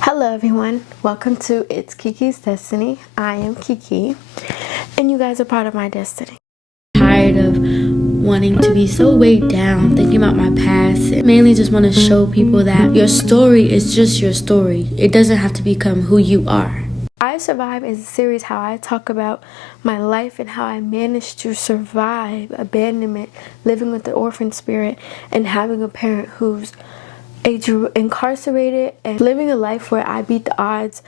Hello everyone, welcome to It's Kiki's Destiny. I am Kiki, and you guys are part of my destiny. Tired of wanting to be so weighed down, thinking about my past. I mainly just want to show people that your story is just your story. It doesn't have to become who you are. I Survive is a series how I talk about my life and how I managed to survive abandonment, living with the orphan spirit, and having a parent who's incarcerated and living a life where I beat the odds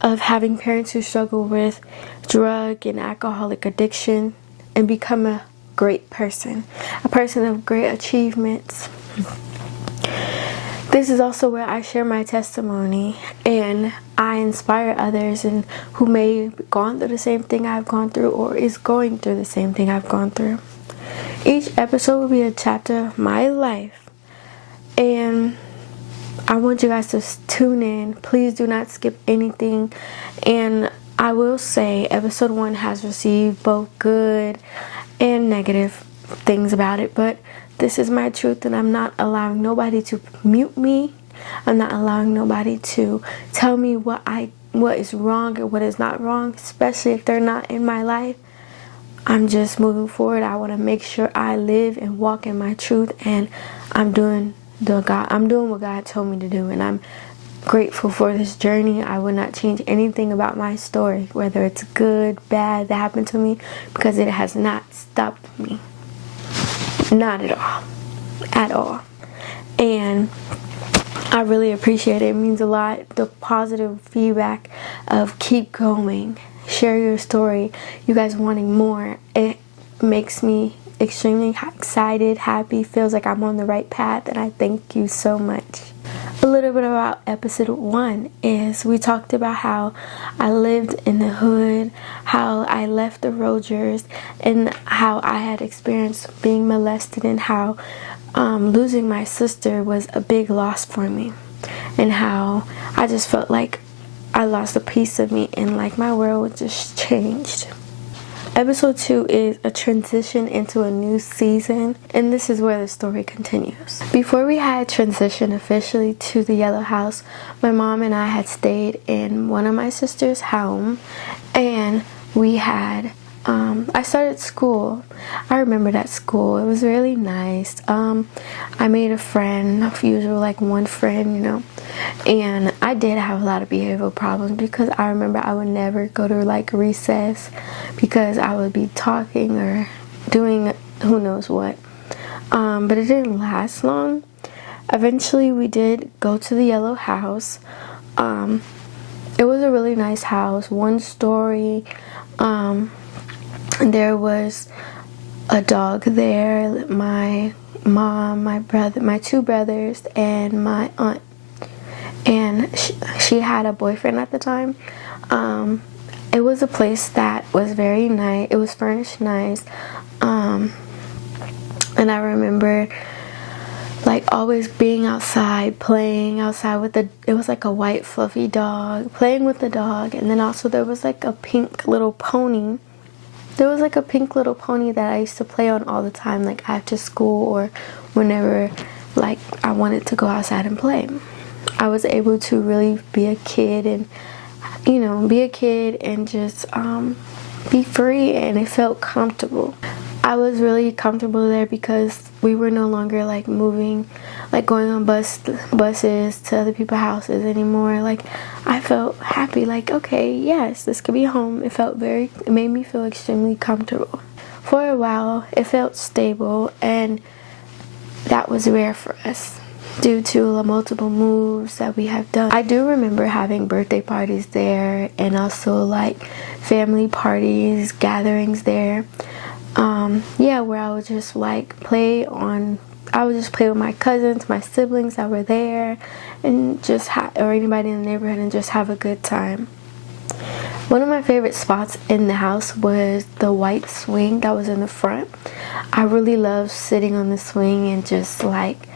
of having parents who struggle with drug and alcoholic addiction and become a great person, a person of great achievements. This is also where I share my testimony and I inspire others and who may have gone through the same thing I've gone through or is going through the same thing I've gone through. Each episode will be a chapter of my life, and I want you guys to tune in. Please do not skip anything. And I will say episode 1 has received both good and negative things about it, but this is my truth and I'm not allowing nobody to mute me. I'm not allowing nobody to tell me what is wrong and what is not wrong, especially if they're not in my life. I'm just moving forward. I want to make sure I live and walk in my truth, and I'm doing what God told me to do, and I'm grateful for this journey. I would not change anything about my story, whether it's good, bad, that happened to me, because it has not stopped me. Not at all. And I really appreciate it. It means a lot. The positive feedback of keep going, share your story, you guys wanting more. It makes me extremely excited, happy, feels like I'm on the right path, and I thank you so much. A little bit about episode 1 is we talked about how I lived in the hood, how I left the Rogers, and how I had experienced being molested, and how losing my sister was a big loss for me, and how I just felt like I lost a piece of me and like my world just changed. Episode 2 is a transition into a new season, and this is where the story continues. Before we had transitioned officially to the Yellow House, my mom and I had stayed in one of my sister's home, and we had I started school. I remember that school. It was really nice. I made a friend, usually like one friend, and I did have a lot of behavioral problems because I remember I would never go to like recess because I would be talking or doing who knows what. But it didn't last long. Eventually we did go to the Yellow House. It was a really nice house, 1 story. There was a dog there, my mom, my brother, my 2 brothers, and my aunt. And she had a boyfriend at the time. It was a place that was very nice. It was furnished nice. And I remember like always being outside, playing outside with it was like a white fluffy dog, playing with the dog. And then also there was like a pink little pony. There was like a pink little pony that I used to play on all the time, like after school or whenever like I wanted to go outside and play. I was able to really be a kid and just be free, and it felt comfortable. I was really comfortable there because we were no longer like moving, like going on buses to other people's houses anymore. Like I felt happy, like okay, yes, this could be home. It made me feel extremely comfortable. For a while, it felt stable, and that was rare for us due to the multiple moves that we have done. I do remember having birthday parties there and also like family parties, gatherings there. Where I would just like play with my cousins, my siblings that were there, and or anybody in the neighborhood, and just have a good time. One of my favorite spots in the house was the white swing that was in the front. I really loved sitting on the swing and just like,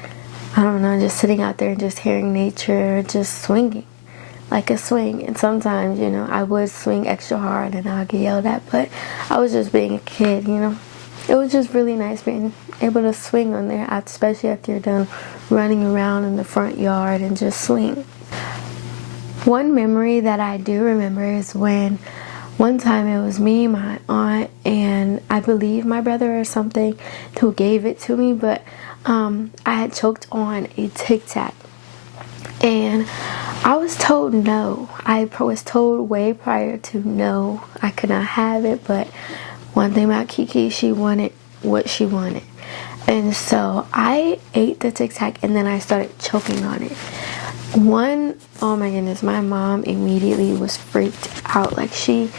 I don't know, just sitting out there and just hearing nature, just swinging like a swing. And sometimes, I would swing extra hard and I'd get yelled at, but I was just being a kid, It was just really nice being able to swing on there, especially after you're done running around in the front yard and just swing. One memory that I do remember is when one time it was me, my aunt, and I believe my brother or something who gave it to me, but I had choked on a Tic Tac. And I was told no. I was told way prior to no, I could not have it. But one thing about Kiki, she wanted what she wanted. And so I ate the Tic Tac and then I started choking on it. Oh my goodness, my mom immediately was freaked out. Like she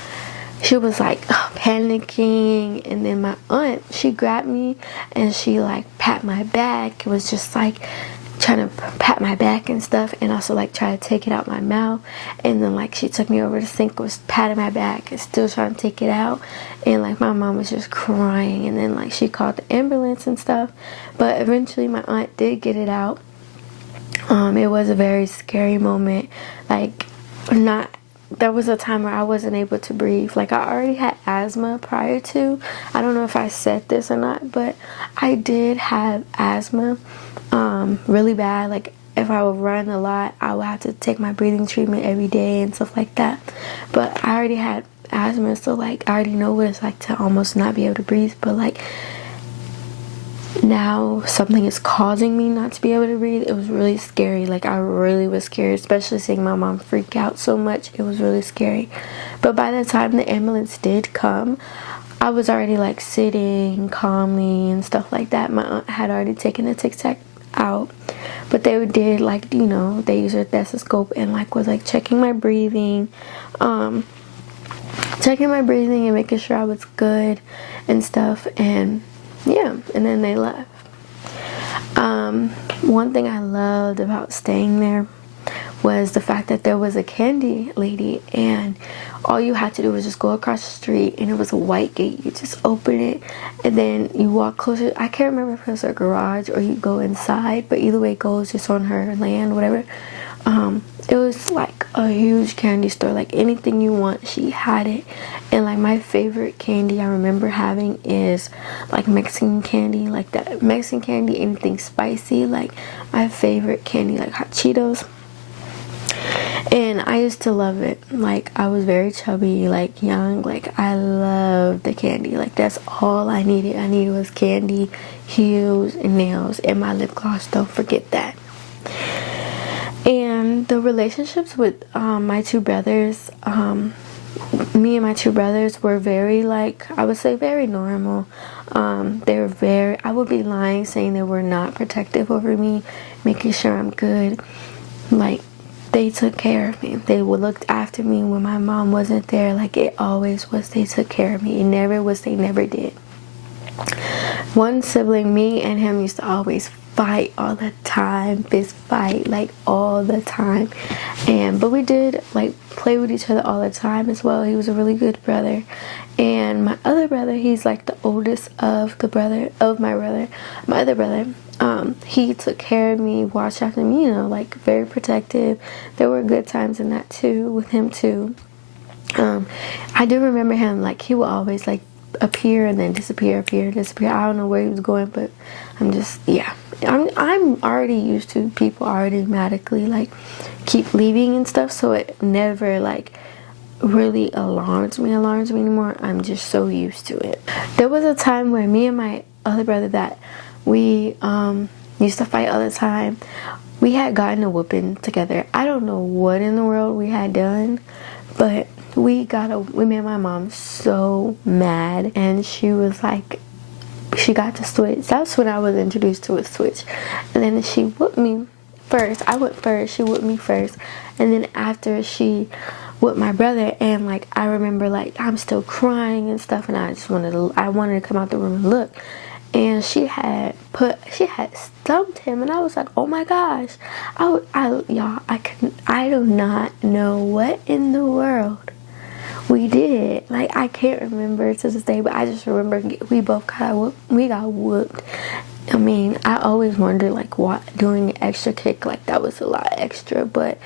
was like panicking, and then my aunt, she grabbed me and she like pat my back. It was just like trying to pat my back and stuff, and also like try to take it out my mouth. And then like she took me over to the sink, was patting my back and still trying to take it out. And like my mom was just crying, and then like she called the ambulance and stuff, but eventually my aunt did get it out. It was a very scary moment. Like, there was a time where I wasn't able to breathe. Like, I already had asthma prior to. I don't know if I said this or not, but I did have asthma, really bad. Like, if I would run a lot, I would have to take my breathing treatment every day and stuff like that. But I already had asthma, so like I already know what it's like to almost not be able to breathe. But like, now something is causing me not to be able to breathe. It was really scary. Like, I really was scared, especially seeing my mom freak out so much. It was really scary. But by the time the ambulance did come, I was already like sitting calmly and stuff like that. My aunt had already taken the Tic Tac out, but they did like, they used their stethoscope and like was like checking my breathing and making sure I was good and stuff. And yeah, and then they left. One thing I loved about staying there was the fact that there was a candy lady, and all you had to do was just go across the street, and it was a white gate. You just open it and then you walk closer. I can't remember if it was her garage or you go inside, but either way it goes, just on her land, whatever. It was like a huge candy store. Like, anything you want, she had it. And like, my favorite candy I remember having is like Mexican candy, like that Mexican candy, anything spicy. Like, my favorite candy, like hot Cheetos. And I used to love it. Like, I was very chubby, like young. Like, I loved the candy. Like, that's all I needed. I needed was candy, heels, and nails, and my lip gloss. Don't forget that. And the relationships with my two brothers, me and my two brothers were very, like, I would say very normal. They were I would be lying saying they were not protective over me, making sure I'm good. Like, they took care of me. They would look after me when my mom wasn't there. Like, it always was they took care of me. It never was they never did. One sibling, me and him, used to always fight all the time, fist fight, like all the time. But we did like play with each other all the time as well. He was a really good brother. And my other brother, he's like the oldest of my other brother. He took care of me, watched after me, like very protective. There were good times in that too, with him too. I do remember him, like, he would always like appear and then disappear, appear, disappear. I don't know where he was going, but I'm already used to people automatically like keep leaving and stuff, so it never like really alarms me anymore. I'm just so used to it. There was a time where me and my other brother that we used to fight all the time. We had gotten a whooping together. I don't know what in the world we had done, but we made my mom so mad, and she was like, she got to switch. That's when I was introduced to a switch. And then she whooped me first. I went first. She whooped me first. And then after, she whooped my brother. And like, I remember like I'm still crying and stuff. And I wanted to come out the room and look. And she had stumped him. And I was like, oh my gosh. I do not know what in the world we did. Like, I can't remember to this day, but I just remember we got whooped. I mean, I always wondered like what doing an extra kick, like that was a lot extra, but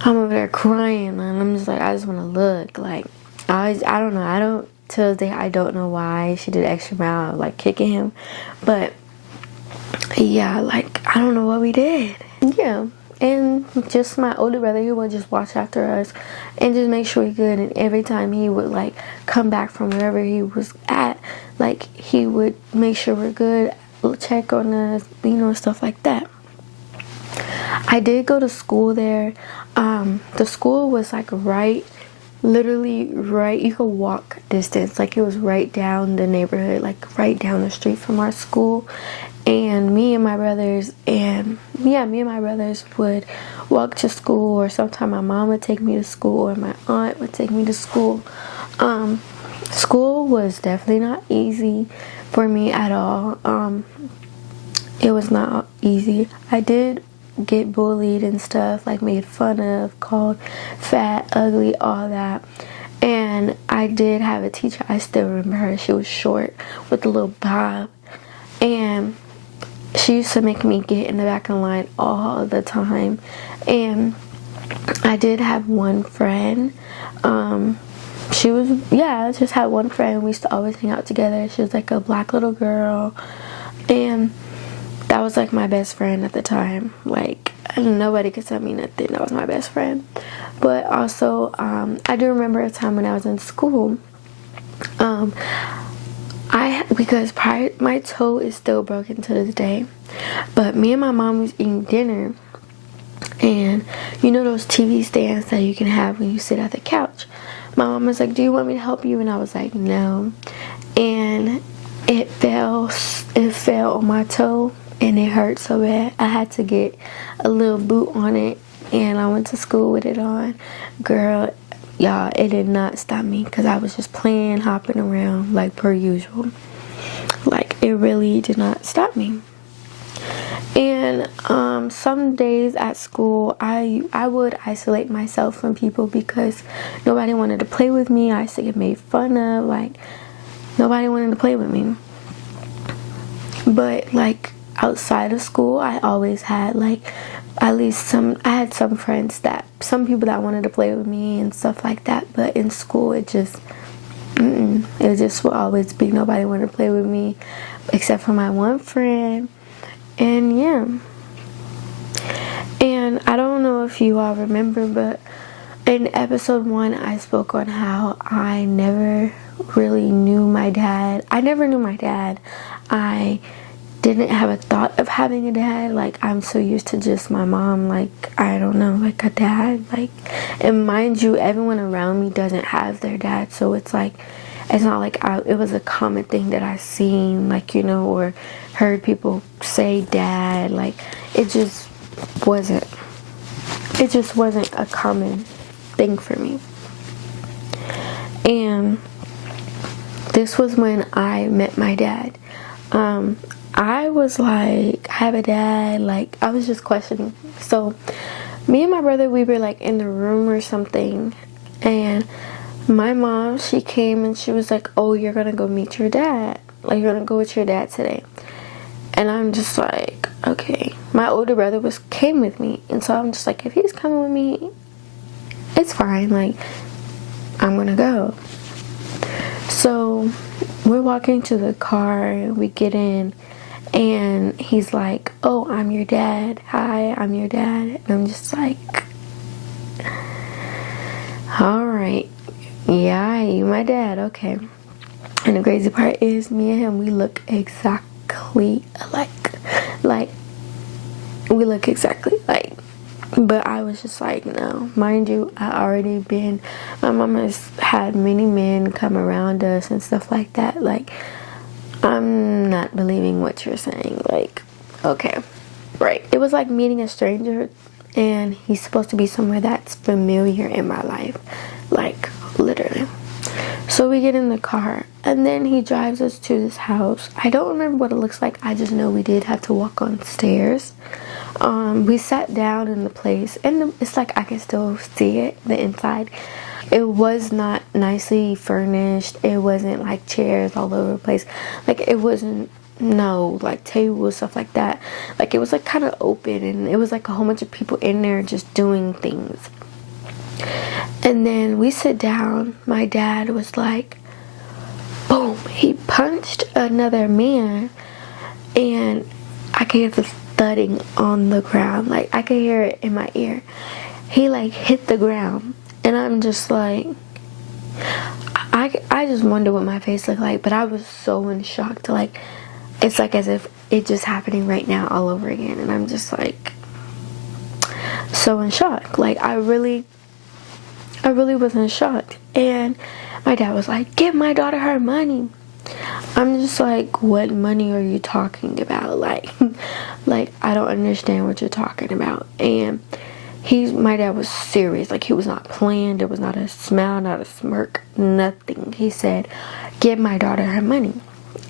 I'm over there crying and I'm just like, I just want to look. Like, I don't know, to this day I don't know why she did extra mile like kicking him, but yeah, like I don't know what we did. Yeah. and just my older brother, he would just watch after us and just make sure we're good. And every time he would like come back from wherever he was at, like he would make sure we're good, check on us, stuff like that. I did go to school there. The school was like literally right, you could walk distance, like it was right down the neighborhood, like right down the street from our school. And me and my brothers would walk to school, or sometimes my mom would take me to school, or my aunt would take me to school. School was definitely not easy for me at all. It was not easy. I did get bullied and stuff, like made fun of, called fat, ugly, all that. And I did have a teacher, I still remember her. She was short with a little bob, and she used to make me get in the back of the line all the time. And I did have one friend. I just had one friend. We used to always hang out together. She was like a black little girl, and that was like my best friend at the time. Like, nobody could tell me nothing. That was my best friend. But also, I do remember a time when I was in school. My toe is still broken to this day. But me and my mom was eating dinner, and you know those TV stands that you can have when you sit at the couch. My mom was like, "Do you want me to help you?" And I was like, "No." And it fell on my toe, and it hurt so bad. I had to get a little boot on it, and I went to school with it on. Girl, y'all, it did not stop me, because I was just playing, hopping around like per usual. Like, it really did not stop me. And some days at school, I would isolate myself from people because nobody wanted to play with me. I used to get made fun of. Like, nobody wanted to play with me. But like outside of school, I always had like at least I had some friends, some people that wanted to play with me and stuff like that. But in school, it just will always be nobody wanted to play with me except for my one friend. And yeah. And I don't know if you all remember, but in episode 1, I spoke on how I never really knew my dad. I never knew my dad. I didn't have a thought of having a dad. Like, I'm so used to just my mom, like, I don't know, like a dad. Like, and mind you, everyone around me doesn't have their dad, so it's like, it's not like it was a common thing that I seen, like, or heard people say dad. Like, it just wasn't a common thing for me. And this was when I met my dad. I was like, I have a dad. Like, I was just questioning. So me and my brother, we were like in the room or something, and my mom, she came and she was like, "Oh, you're gonna go meet your dad. Like, you're gonna go with your dad today." And I'm just like, okay. My older brother came with me, and so I'm just like, if he's coming with me, it's fine. Like, I'm gonna go. So we're walking to the car, we get in, and he's like, "Oh, I'm your dad. Hi, I'm your dad." And I'm just like, all right, yeah, you my dad, okay. And the crazy part is, me and him, we look exactly alike. Like, we look exactly alike. But I was just like, no. Mind you, my mom has had many men come around us and stuff like that. Like, I'm not believing what you're saying. Like, okay, right. It was like meeting a stranger, and he's supposed to be somewhere that's familiar in my life. Like, literally. So we get in the car, and then he drives us to this house. I don't remember what it looks like. I just know we did have to walk on stairs. We sat down in the place, and it's like I can still see it, the inside. It was not nicely furnished. It wasn't like chairs all over the place. Like, it wasn't, no, like tables, stuff like that. Like, it was like kind of open, and it was like a whole bunch of people in there just doing things. And then we sit down. My dad was like, boom, he punched another man, and I gave the thudding on the ground. Like, I could hear it in my ear. He like hit the ground, and I'm just like, I just wonder what my face looked like, but I was so in shock. To like, it's like as if it just happening right now all over again, and I'm just like so in shock. Like, I really was in shock. And my dad was like, give my daughter her money. I'm just like, what money are you talking about? Like I don't understand what you're talking about. And my dad was serious. Like, he was not playing. There was not a smile, not a smirk, nothing. He said, give my daughter her money.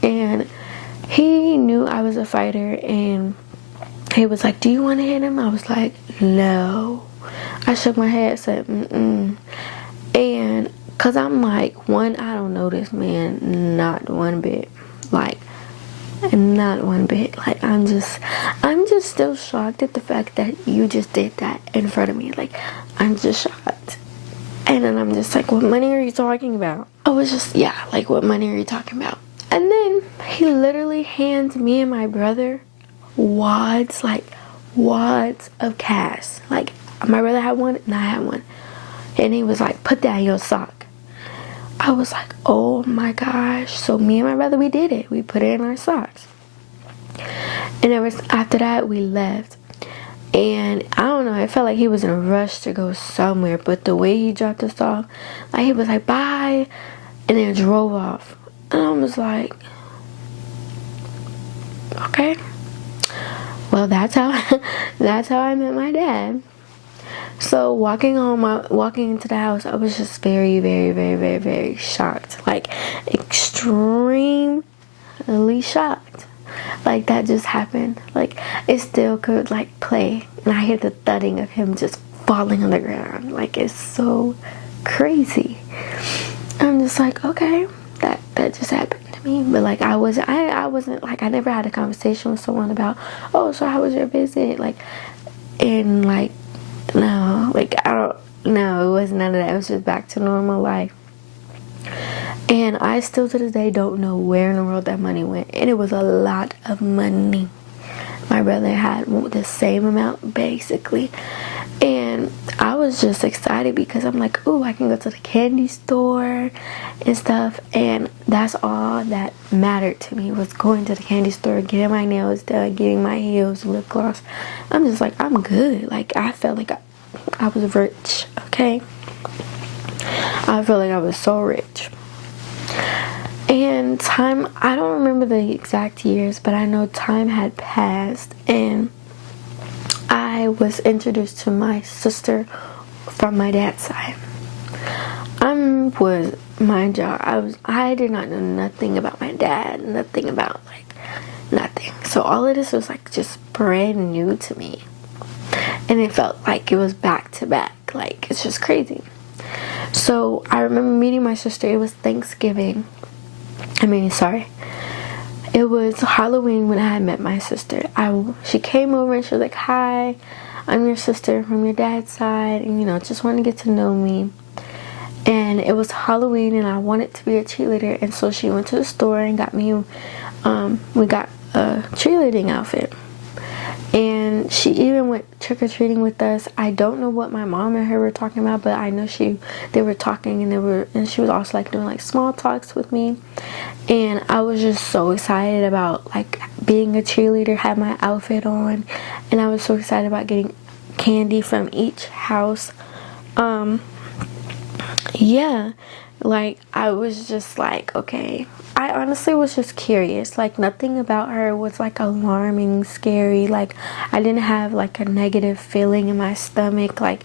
And he knew I was a fighter, and he was like, do you want to hit him? I was like, no. I shook my head, said, mm-mm. And because I'm like, one, I don't know this man, not one bit. Like, not one bit. Like, I'm just still shocked at the fact that you just did that in front of me. Like, I'm just shocked. And then I'm just like, what money are you talking about? I was just, yeah, like, what money are you talking about? And then he literally hands me and my brother wads of cash. Like, my brother had one and I had one. And he was like, put that in your sock. I was like, oh my gosh. So me and my brother, we did it. We put it in our socks. And it was after that we left. And I don't know, it felt like he was in a rush to go somewhere. But the way he dropped us off, like, he was like, bye, and then drove off. And I was like, okay. Well, that's how I met my dad. So walking into the house, I was just very, very, very, very, very shocked. Like, extremely shocked. Like, that just happened. Like, it still could, like, play. And I hear the thudding of him just falling on the ground. Like, it's so crazy. I'm just like, okay, that just happened to me. But, like, I wasn't, like, I never had a conversation with someone about, oh, so how was your visit? Like, and, like, no, like, no, it was none of that. It was just back to normal life. And I still to this day don't know where in the world that money went. And it was a lot of money. My brother had the same amount, basically. And I was just excited because I'm like, ooh, I can go to the candy store and stuff. And that's all that mattered to me, was going to the candy store, getting my nails done, getting my heels, lip gloss. I'm just like, I'm good. Like, I felt like I was rich, okay? I felt like I was so rich. And time, I don't remember the exact years, but I know time had passed, and I was introduced to my sister from my dad's side. I did not know nothing about my dad, nothing about, like, nothing. So all of this was, like, just brand new to me. And it felt like it was back to back. Like, it's just crazy. So I remember meeting my sister. It was Thanksgiving. It was Halloween when I had met my sister. She came over and she was like, hi, I'm your sister from your dad's side, and, you know, just wanted to get to know me. And it was Halloween and I wanted to be a cheerleader, and so she went to the store and got me, we got a cheerleading outfit. And she even went trick-or-treating with us. I don't know what my mom and her were talking about, but I know they were talking, and she was also, like, doing, like, small talks with me. And I was just so excited about, like, being a cheerleader, had my outfit on, and I was so excited about getting candy from each house. Yeah, like, I was just like, okay. I honestly was just curious. Like, nothing about her was, like, alarming, scary. Like, I didn't have, like, a negative feeling in my stomach. Like,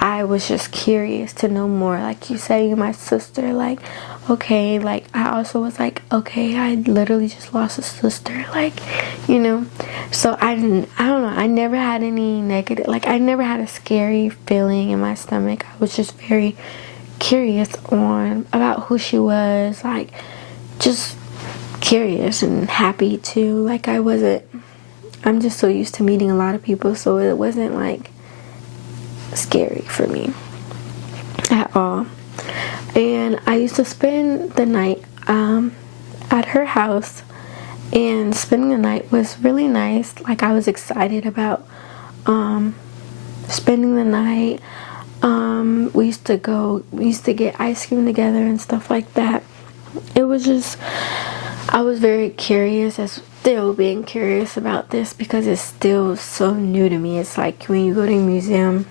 I was just curious to know more. Like, you say you're my sister. Like, okay. Like, I also was like, okay, I literally just lost a sister. Like, you know. So I don't know. I never had any negative, like, I never had a scary feeling in my stomach. I was just very curious about who she was. Like, just curious and happy too. Like, I'm just so used to meeting a lot of people, so it wasn't, like, scary for me at all. And I used to spend the night at her house, And spending the night was really nice. Like, I was excited about spending the night. We used to get ice cream together and stuff like that. It was just, I was very curious, as still being curious about this, because it's still so new to me. It's like when you go to a museum,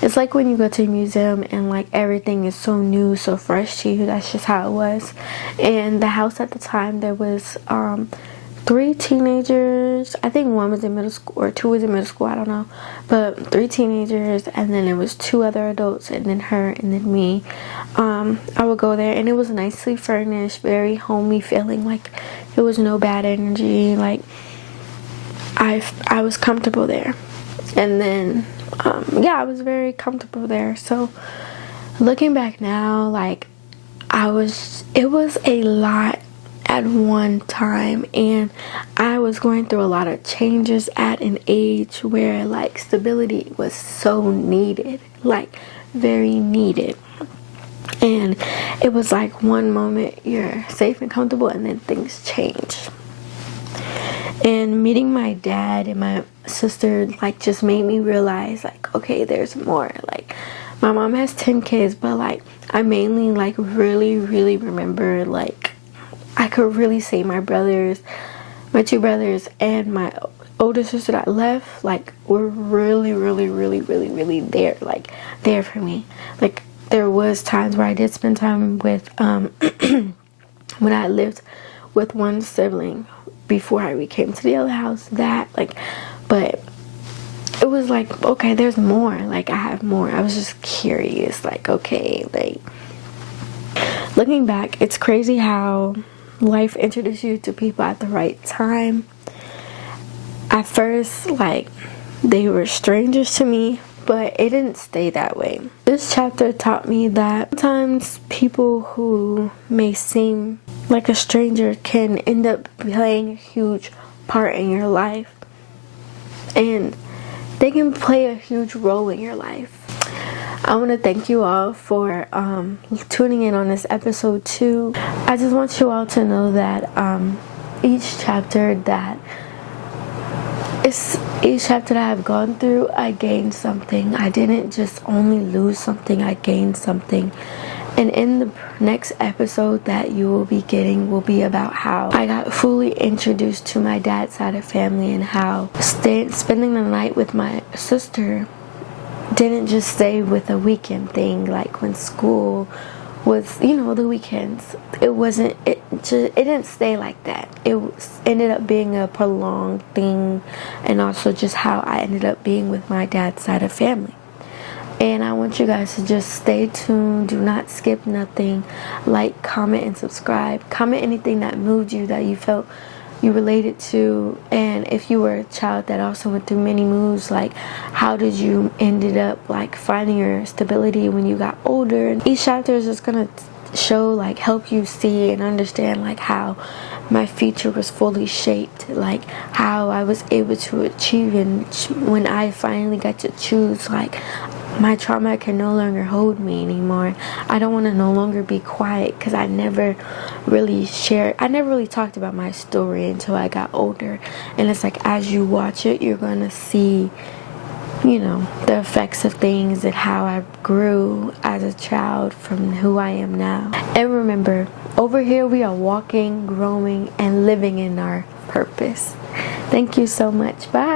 it's like when you go to a museum and like everything is so new, so fresh to you. That's just how it was. And the house at the time, there was 3 teenagers. I think one was in middle school or 2 was in middle school, I don't know, but 3 teenagers, and then there was 2 other adults, and then her, and then me. I would go there, and it was nicely furnished, very homey feeling. Like, there was no bad energy. Like, I was comfortable there. And then I was very comfortable there. So looking back now, like, it was a lot at one time, and I was going through a lot of changes at an age where, like, stability was so needed, like, very needed. And it was like one moment you're safe and comfortable, and then things change. And meeting my dad and my sister, like, just made me realize, like, okay, there's more. Like, my mom has 10 kids, but, like, I mainly, like, really, really remember, like, I could really say my 2 brothers and my older sister that left, like, were really, really, really, really, really there, like, there for me. Like, there was times where I did spend time with, when I lived with one sibling before I came to the other house, but it was like, okay, there's more. Like, I have more. I was just curious, like, okay, like, looking back, it's crazy how life introduces you to people at the right time. At first, like, they were strangers to me, but it didn't stay that way. This chapter taught me that sometimes people who may seem like a stranger can end up playing a huge part in your life, and they can play a huge role in your life. I want to thank you all for tuning in on this episode 2. I just want you all to know that each chapter that I've gone through, I gained something. I didn't just only lose something, I gained something. And in the next episode that you will be getting will be about how I got fully introduced to my dad's side of family, and how spending the night with my sister didn't just stay with a weekend thing, like when school was, the weekends. It didn't stay like that. Ended up being a prolonged thing, and also just how I ended up being with my dad's side of family. And I want you guys to just stay tuned. Do not skip nothing. Like, comment, and subscribe. Comment anything that moved you, that you felt you related to. And if you were a child that also went through many moves, like, how did you ended up, like, finding your stability when you got older. And each chapter is just gonna show, like, help you see and understand, like, how my future was fully shaped, like, how I was able to achieve. And when I finally got to choose, like, my trauma can no longer hold me anymore. I don't want to no longer be quiet, because I never really talked about my story until I got older. And it's like, as you watch it, you're gonna see, the effects of things, and how I grew as a child from who I am now. And remember, over here we are walking, growing, and living in our purpose. Thank you so much. Bye.